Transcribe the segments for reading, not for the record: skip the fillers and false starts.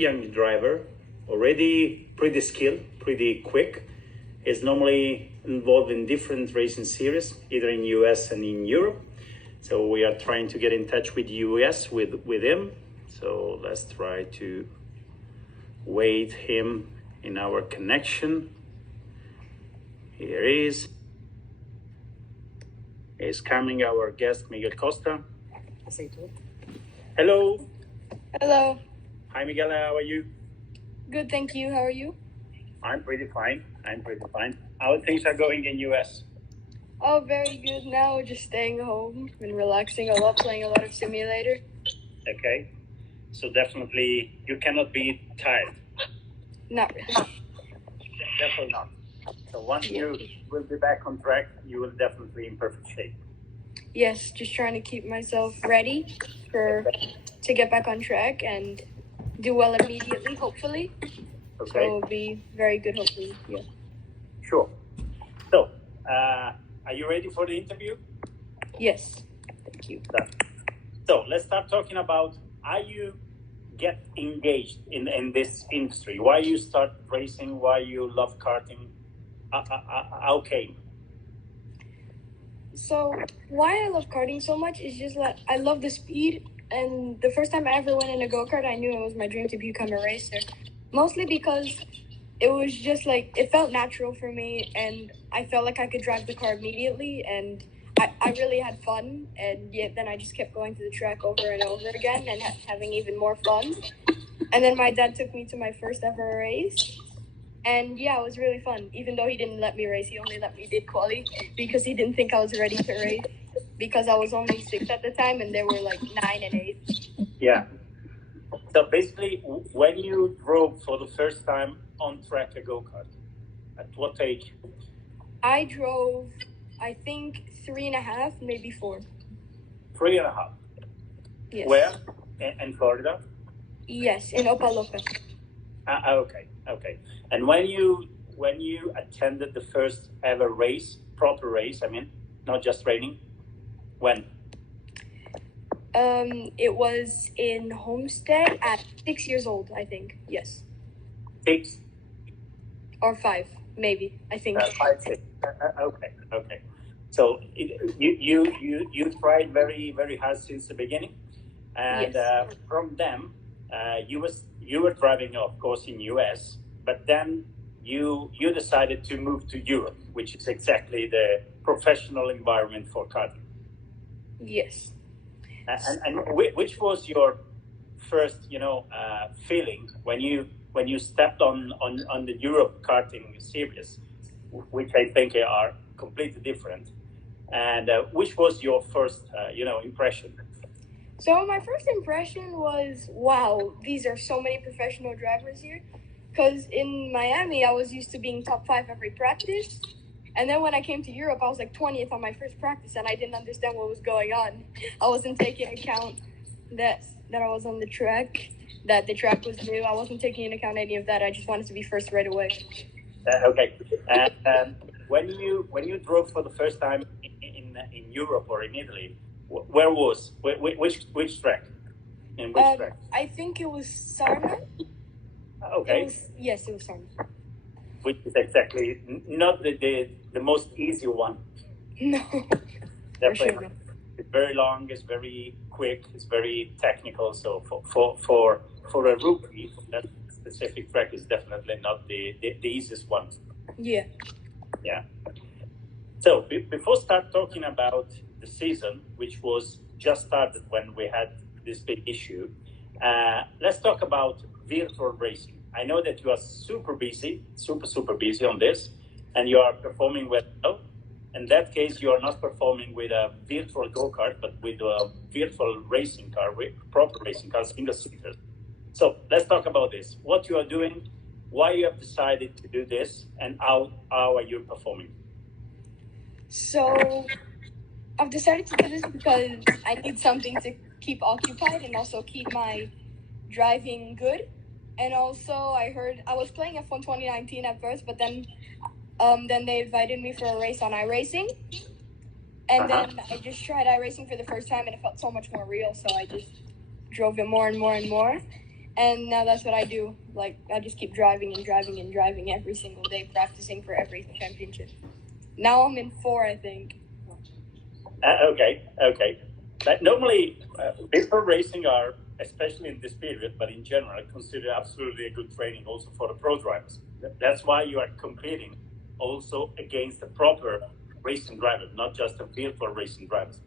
young driver, already pretty skilled, pretty quick, is normally involved in different racing series, either in US and in Europe. So we are trying to get in touch with US with him. So let's try to wait him in our connection. Here he is. Is coming our guest Miguel Costa. Hello. Hello. Hi Miguel, how are you? Good, thank you. How are you? I'm pretty fine. How things are going in US? Oh, very good now. Just staying home and relaxing a lot, playing a lot of simulator. Okay. So definitely you cannot be tired. Not really. Definitely not. So once you will be back on track, you will definitely in perfect shape. Yes, just trying to keep myself ready to get back on track and do well immediately, hopefully. Okay. So it'll be very good, hopefully. Yeah. Sure. So, are you ready for the interview? Yes. Thank you. So let's start talking about how you get engaged in this industry. Why you start racing? Why you love karting? How came? So why I love karting so much is just that I love the speed. And the first time I ever went in a go-kart, I knew it was my dream to become a racer. Mostly because it was just like, it felt natural for me, and I felt like I could drive the car immediately, and I really had fun. And yet then I just kept going to the track over and over again and having even more fun. And then my dad took me to my first ever race. And yeah, it was really fun. Even though he didn't let me race, he only let me did quali because he didn't think I was ready to race. Because I was only 6 at the time, and they were like 9 and 8. Yeah. So basically, when you drove for the first time on track a go-kart, at what age? I drove, I think, 3.5, maybe 4. 3.5. Yes. Where? In Florida? Yes, in Opaloka. Okay. And when you attended the first ever race, proper race, I mean, not just training, when? It was in Homestead at 6 years old, I think. Yes. 6 or 5, maybe. I think 5, 6. Okay. So you tried very very hard since the beginning, and yes. From them, you were driving, of course, in US, but then you decided to move to Europe, which is exactly the professional environment for karting. Yes. And which was your first, feeling when you stepped on the Europe karting series, which I think are completely different, and which was your first, impression? So my first impression was, wow, these are so many professional drivers here. Because in Miami, I was used to being top 5 every practice. And then when I came to Europe, I was like 20th on my first practice, and I didn't understand what was going on. I wasn't taking account that I was on the track, that the track was new. I wasn't taking into account any of that. I just wanted to be first right away. Okay. And when you drove for the first time in Europe or in Italy, where was which track? In which track? I think it was Sarma. Okay. Yes, it was Sarma. Which is exactly not the most easy one. No. Definitely. Sure. It's very long. It's very quick. It's very technical. So for a rookie, that specific track is definitely not the easiest one. Yeah. Yeah. So before start talking about the season, which was just started when we had this big issue, let's talk about virtual racing. I know that you are super busy on this, and you are performing well. In that case, you are not performing with a virtual go-kart, but with a virtual racing car, with proper racing car, single seater. So let's talk about this. What you are doing, why you have decided to do this, and how are you performing? So I've decided to do this because I need something to keep occupied and also keep my driving good. And also, I heard I was playing F1 2019 at first, but then they invited me for a race on iRacing. And then I just tried iRacing for the first time, and it felt so much more real. So I just drove it more and more and more. And now that's what I do. Like, I just keep driving and driving and driving every single day, practicing for every championship. Now I'm in 4, I think. Okay. But normally, virtual racing are, especially in this period, but in general, considered absolutely a good training also for the pro drivers. That's why you are competing also against the proper racing drivers, not just the virtual racing drivers,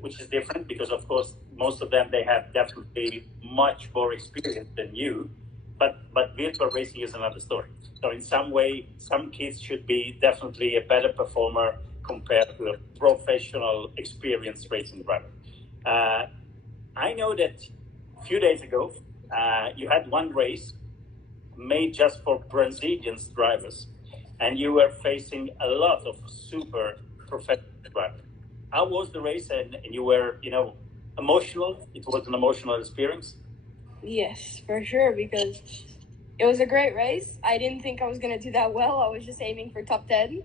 which is different because, of course, most of them they have definitely much more experience than you. But virtual racing is another story. So in some way, some kids should be definitely a better performer compared to a professional, experienced racing driver. Uh, I know that a few days ago, you had one race made just for Brazilian drivers, and you were facing a lot of super professional drivers. How was the race? And you were, emotional. It was an emotional experience. Yes, for sure, because it was a great race. I didn't think I was going to do that well. I was just aiming for top 10.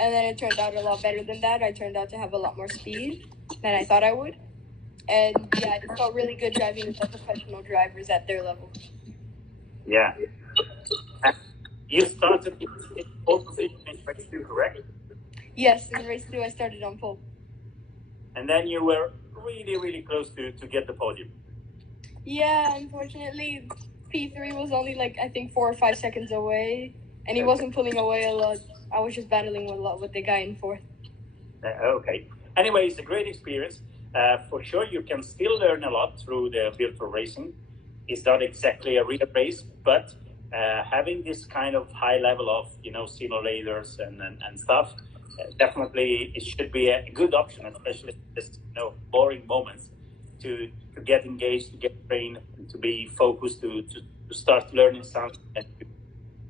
And then it turned out a lot better than that. I turned out to have a lot more speed than I thought I would. And yeah, it felt really good driving with the professional drivers at their level. Yeah. And you started in pole position in race two, correct? Yes, in race 2, I started on pole. And then you were really, really close to get the podium. Yeah, unfortunately, P3 was only like, I think, 4 or 5 seconds away. And he wasn't pulling away a lot. I was just battling with the guy in 4th. Okay. Anyway, it's a great experience. For sure, you can still learn a lot through the virtual racing. It's not exactly a real race, but having this kind of high level of simulators and stuff, definitely it should be a good option, especially this boring moments to get engaged, to get trained, to be focused, to start learning something, and to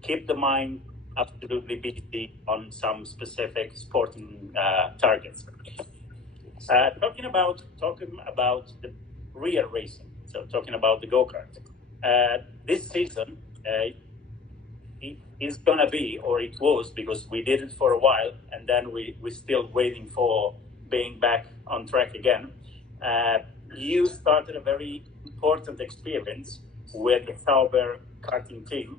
keep the mind absolutely busy on some specific sporting targets. Talking about the real racing, so talking about the go kart. This season, it is gonna be, or it was, because we did it for a while, and then we're still waiting for being back on track again. Uh, you started a very important experience with the Sauber karting team,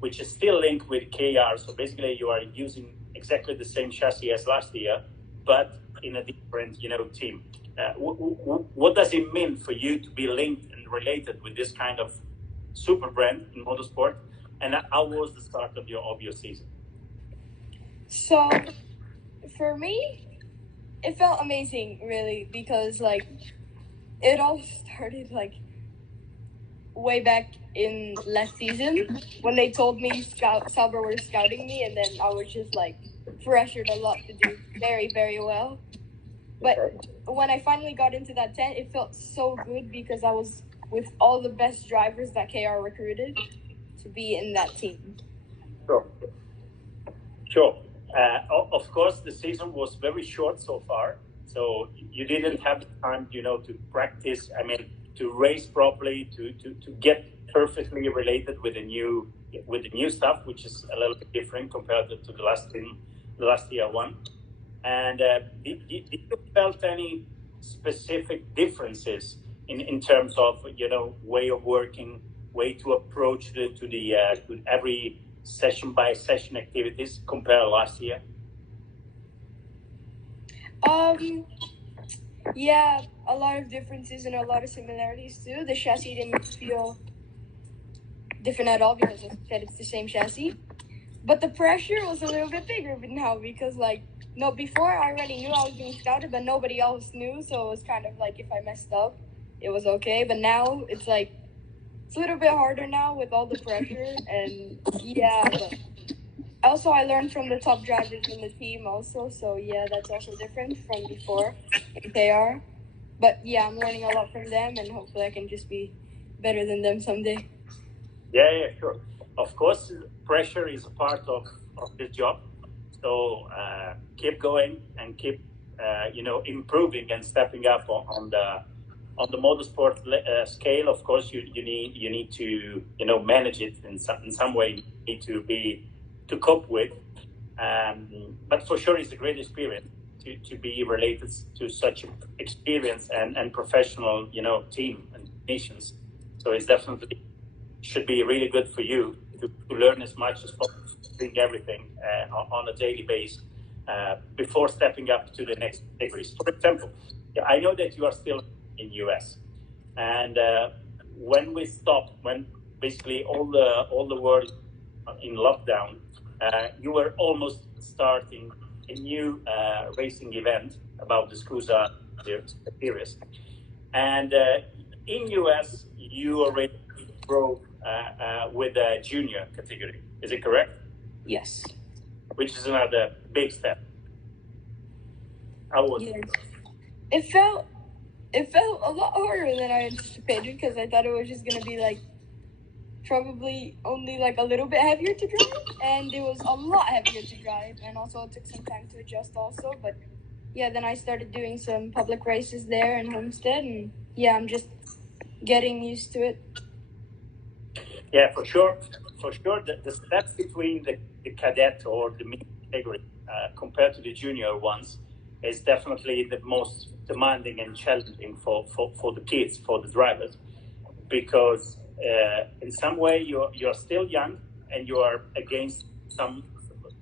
which is still linked with KR. So basically, you are using exactly the same chassis as last year, but in a different, team. What does it mean for you to be linked and related with this kind of super brand in motorsport? And how was the start of your season? So, for me, it felt amazing, really, because, like, it all started, like, way back in last season when they told me Sauber were scouting me, and then I was just, like, pressured a lot to do very, very well. But when I finally got into that tent, it felt so good because I was with all the best drivers that KR recruited to be in that team. Sure. Sure. Of course, the season was very short so far, so you didn't have the time, to practice. I mean, to race properly, to get perfectly related with the new stuff, which is a little bit different compared to the last year one. And did you felt any specific differences in terms of way of working, way to approach to every session by session activities compared last year? Yeah, a lot of differences and a lot of similarities too. The chassis didn't feel different at all because, as I said, it's the same chassis. But the pressure was a little bit bigger now because, like, no, before I already knew I was being scouted, but nobody else knew, so it was kind of like if I messed up, it was okay. But now it's like it's a little bit harder now with all the pressure, and yeah, but also I learned from the top drivers in the team also, so yeah, that's also different from before in KR. But yeah, I'm learning a lot from them, and hopefully I can just be better than them someday. Yeah, sure. Of course, pressure is a part of the job. So keep going and keep improving and stepping up on the motorsport scale. Of course, you need to manage it in some way. You need to be to cope with. But for sure, it's a great experience to be related to such experience and professional team and nations. So it's definitely should be really good for you to learn as much as possible, doing everything on a daily basis before stepping up to the next categories. For example, I know that you are still in US, and when we stopped, when basically all the world in lockdown, you were almost starting a new racing event about the SCUSA series, and in US you already drove with a junior category. Is it correct? Yes. Which is another big step. How was Yes. it? It felt a lot harder than I anticipated because I thought it was just gonna be like probably only like a little bit heavier to drive, and it was a lot heavier to drive, and also it took some time to adjust also. But yeah, then I started doing some public races there in Homestead, and yeah, I'm just getting used to it. Yeah, for sure. For sure, the steps between the cadet or the mid category compared to the junior ones is definitely the most demanding and challenging for the kids, for the drivers, because in some way you're still young and you are against some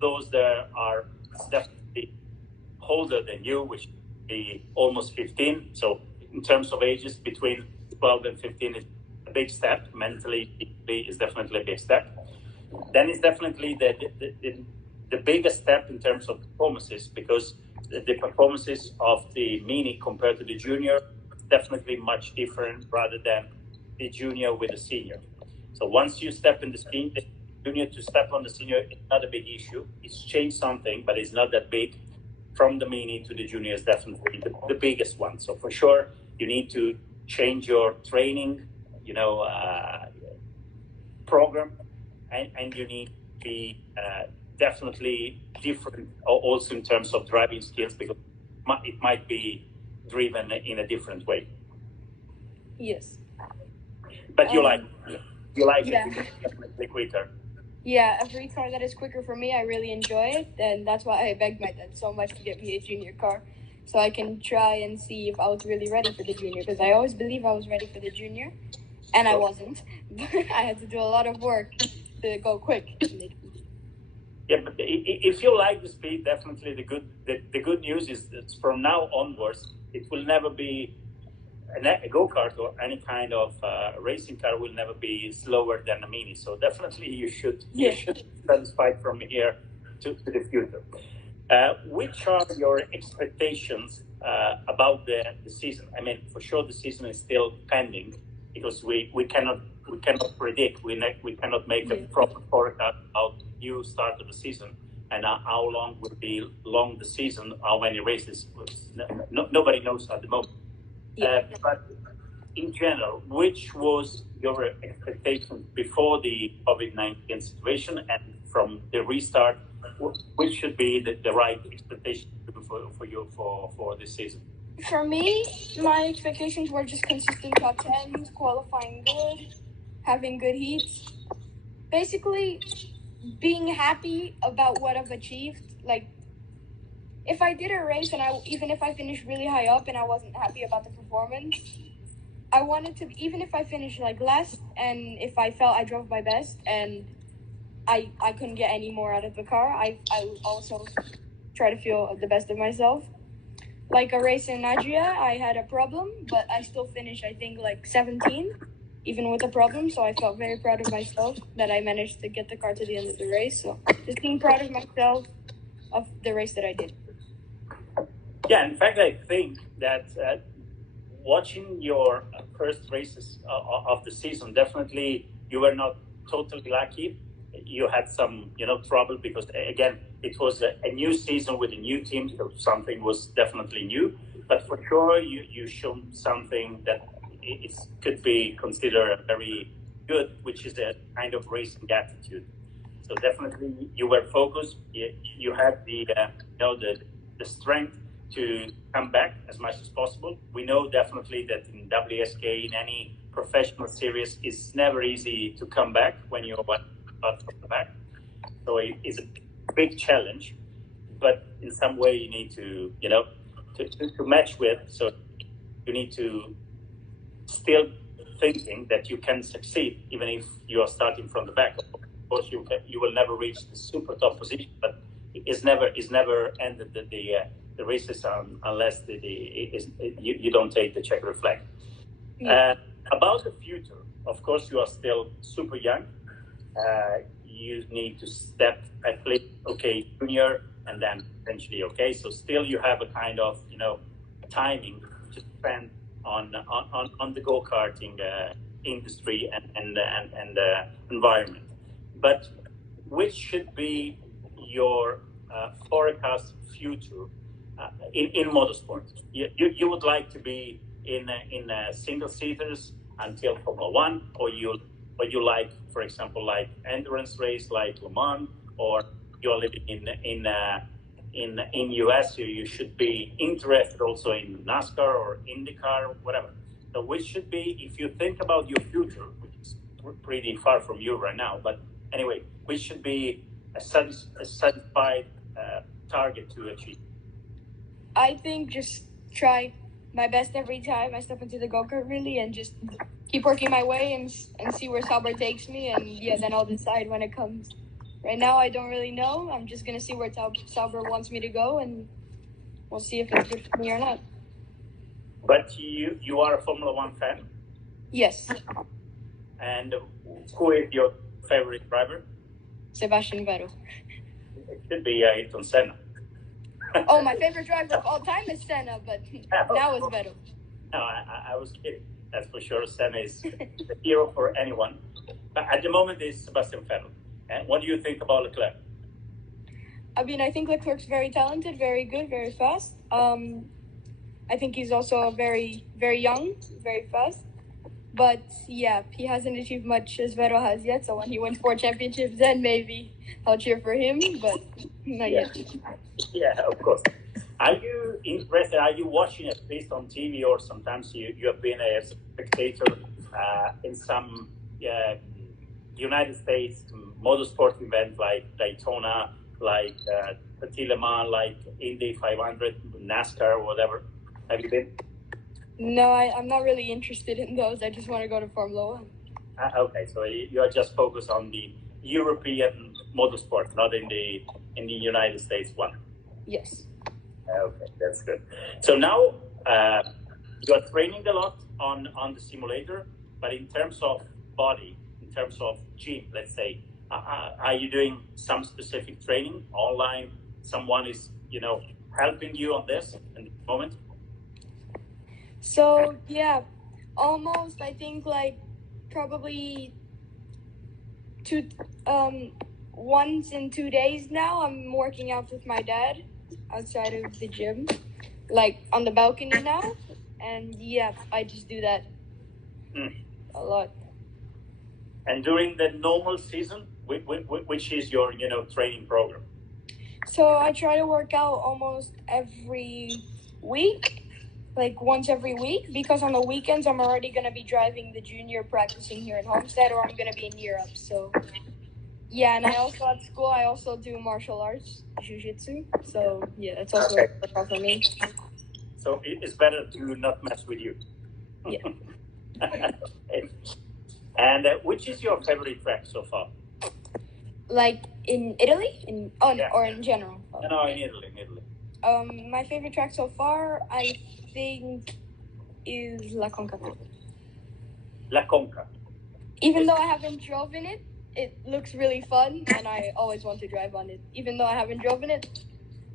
those that are definitely older than you, which be almost 15. So in terms of ages, between 12 and 15 is a big step. Mentally, is definitely a big step. Then it's definitely the biggest step in terms of performances, because the performances of the mini compared to the junior definitely much different rather than the junior with the senior. So once you step in the junior to step on the senior, it's not a big issue. It's changed something, but it's not that big. From the mini to the junior is definitely the biggest one. So for sure, you need to change your training, program, and you need to be definitely different also in terms of driving skills, because it might be driven in a different way. Yes. But you like yeah. it, definitely quicker. Yeah, every car that is quicker for me, I really enjoy it, and that's why I begged my dad so much to get me a junior car, so I can try and see if I was really ready for the junior, because I always believe I was ready for the junior, and I wasn't. I had to do a lot of work to go quick. Yeah, but if you like the speed, definitely the good news is that from now onwards, it will never be a go-kart or any kind of racing car will never be slower than a mini. So definitely you should be satisfied from here to the future. Which are your expectations about the season? I mean, for sure the season is still pending, because we cannot predict, we cannot make a proper forecast about new start of the season and how long will be long the season, how many races. Nobody knows at the moment. But in general, which was your expectation before the COVID-19 situation, and from the restart, which should be the right expectation for you for this season? For me, my expectations were just consistent top 10s, qualifying good, having good heats. Basically, being happy about what I've achieved. Like, if I did a race and even if I finished really high up and I wasn't happy about the performance, I wanted to, even if I finished like last and if I felt I drove my best and I couldn't get any more out of the car, I would also try to feel the best of myself. Like a race in Adria, I had a problem, but I still finished, I think, like 17, even with a problem. So I felt very proud of myself that I managed to get the car to the end of the race. So just being proud of myself of the race that I did. Yeah, in fact, I think that watching your first races of the season, definitely you were not totally lucky. You had some, trouble, because again, it was a new season with a new team, so something was definitely new. But for sure, you showed something that it could be considered very good, which is a kind of racing attitude. So definitely, you were focused. You had the strength to come back as much as possible. We know definitely that in WSK, in any professional series, it's never easy to come back when you're out from the back. So it's a big challenge, but in some way you need to, to match with. So you need to still thinking that you can succeed even if you are starting from the back. Of course, you will never reach the super top position, but it's never ended the races unless you don't take the checkered flag. About the future, of course, you are still super young. You need to step at least junior and then eventually so still you have a kind of timing to spend on the go-karting industry and environment. But which should be your forecast future in motorsport? You would like to be in single seaters until Formula One, or you like, for example, like endurance race like Le Mans, or you're living in US, you should be interested also in NASCAR or IndyCar or whatever. So which should be, if you think about your future, which is pretty far from you right now, but anyway, which should be a satisfied target to achieve? I think just try my best every time I step into the go-kart, really, and just keep working my way and see where Sauber takes me, and then I'll decide when it comes. Right now, I don't really know. I'm just going to see where Sauber wants me to go, and we'll see if it's good for me or not. But you are a Formula One fan? Yes. And who is your favorite driver? Sebastian Vettel. It should be Ayrton Senna. Oh, my favorite driver of all time is Senna, but now it's Vettel. No, I was kidding. That's for sure. Senna is the hero for anyone. But at the moment, it's Sebastian Vettel. And what do you think about Leclerc? I mean, I think Leclerc's very talented, very good, very fast. I think he's also very, very young, very fast. But yeah, he hasn't achieved much as Vettel has yet. So when he wins 4 championships, then maybe I'll cheer for him. But not yet. Yeah, of course. Are you interested? Are you watching at least on TV, or sometimes you have been a spectator in some United States motorsport event like Daytona, like Petit Le Mans, like Indy 500, NASCAR, or whatever? Have you been? No, I'm not really interested in those. I just want to go to Formula One. Okay, so you are just focused on the European motorsport, not in the United States one. Yes. Okay, that's good. So now you are training a lot on the simulator, but in terms of body, in terms of gym, let's say, are you doing some specific training online? Someone is helping you on this in this moment? So yeah, almost. I think like probably once in 2 days now. I'm working out with my dad outside of the gym, like on the balcony now, and yeah, I just do that a lot. And during the normal season, which is your training program? So I try to work out almost every week. Like once every week, because on the weekends I'm already going to be driving the junior practicing here in Homestead, or I'm going to be in Europe. So yeah, and I also at school I also do martial arts, jiu-jitsu. So yeah, it's also a workout for me. So it's better to not mess with you. Yeah. Okay. And which is your favorite track so far? Like in Italy, or in general? No, in Italy. My favorite track so far, I think, is La Conca. La Conca. Even though I haven't driven it, it looks really fun, and I always want to drive on it. Even though I haven't driven it,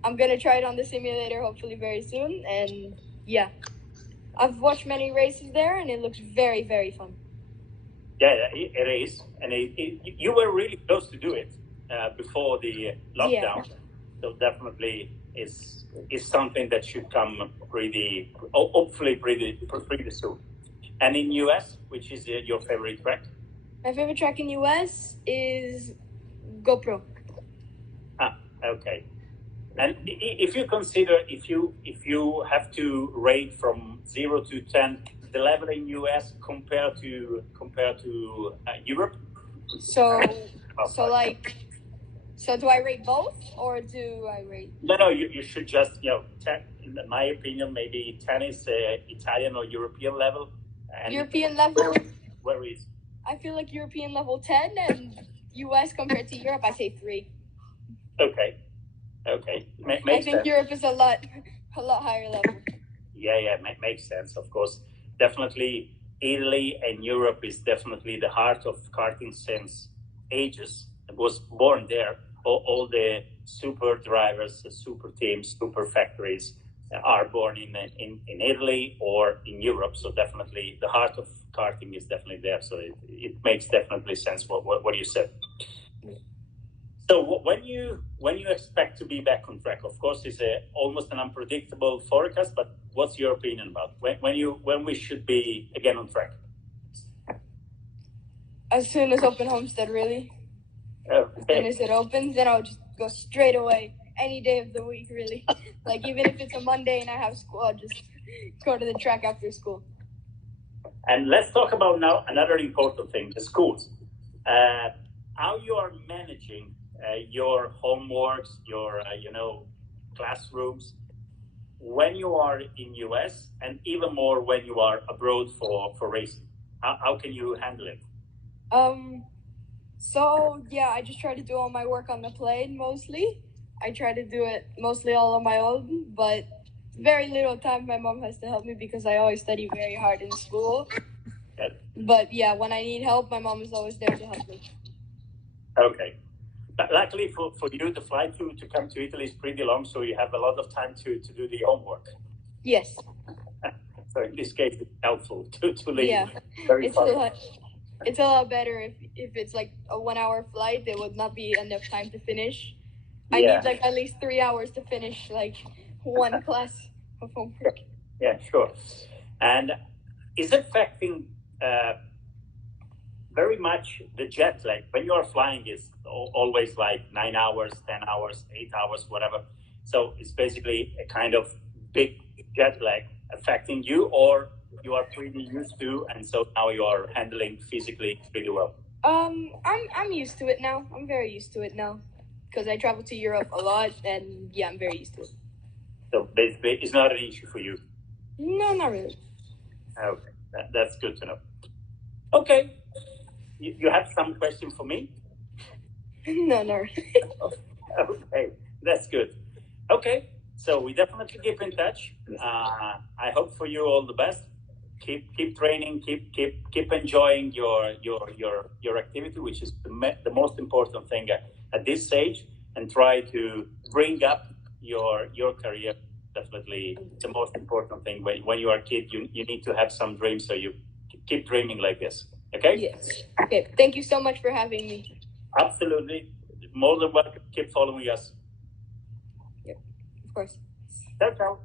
I'm going to try it on the simulator hopefully very soon. And yeah, I've watched many races there, and it looks very, very fun. Yeah, it is. And you were really close to do it before the lockdown. Yeah. So definitely is something that should come hopefully pretty soon. And in US, which is your favorite track? My favorite track in US is GoPro. Okay. And if you consider, if you have to rate from 0 to 10, the level in US compared to Europe. So do I rate both, or do I rate? No. You should just 10. In my opinion, maybe 10 is Italian or European level, And European level. Where is? I feel like European level 10, and US compared to Europe, I say 3. Okay. Makes I think sense. Europe is a lot higher level. Yeah, makes sense. Of course, definitely Italy and Europe is definitely the heart of karting since ages. It was born there. All the super drivers, the super teams, super factories are born in Italy or in Europe. So definitely the heart of karting is definitely there. So it makes definitely sense what you said. So when you expect to be back on track? Of course, it's almost an unpredictable forecast. But what's your opinion about when we should be again on track? As soon as Open Homestead, really. Okay. As soon as it opens, then I'll just go straight away. Any day of the week, really. Like even if it's a Monday and I have school, I'll just go to the track after school. And let's talk about now another important thing: the schools. How you are managing your homeworks, your classrooms when you are in US, and even more when you are abroad for racing. How can you handle it? So yeah, I just try to do all my work on the plane mostly. I try to do it mostly all on my own, but very little time my mom has to help me because I always study very hard in school. Okay. But yeah, when I need help, my mom is always there to help me. Okay. But luckily for you, the flight to come to Italy is pretty long, so you have a lot of time to do the homework. Yes. So in this case, it's helpful to leave. Yeah, Very far. It's a lot better if it's like a 1 hour flight. There would not be enough time to finish. Yeah. I need like at least 3 hours to finish like one class of homework. Yeah, sure. And is it affecting very much the jet lag? When you are flying, it's always like 9 hours, 10 hours, 8 hours, whatever. So it's basically a kind of big jet lag affecting you, or you are pretty used to, and so now you are handling physically pretty well. I'm used to it now. I'm very used to it now because I travel to Europe a lot, and yeah, I'm very used to it. So basically, it's not an issue for you. No, not really. Okay, that's good to know. Okay, you have some question for me? No. Okay, that's good. Okay, so we definitely keep in touch. I hope for you all the best. Keep training. Keep enjoying your activity, which is the most important thing at this stage, and try to bring up your career. Definitely the most important thing. When you are a kid, you need to have some dreams, so you keep dreaming like this. Okay? Yes. Okay. Thank you so much for having me. Absolutely. More than welcome. Keep following us. Yep. Of course. Ciao, ciao.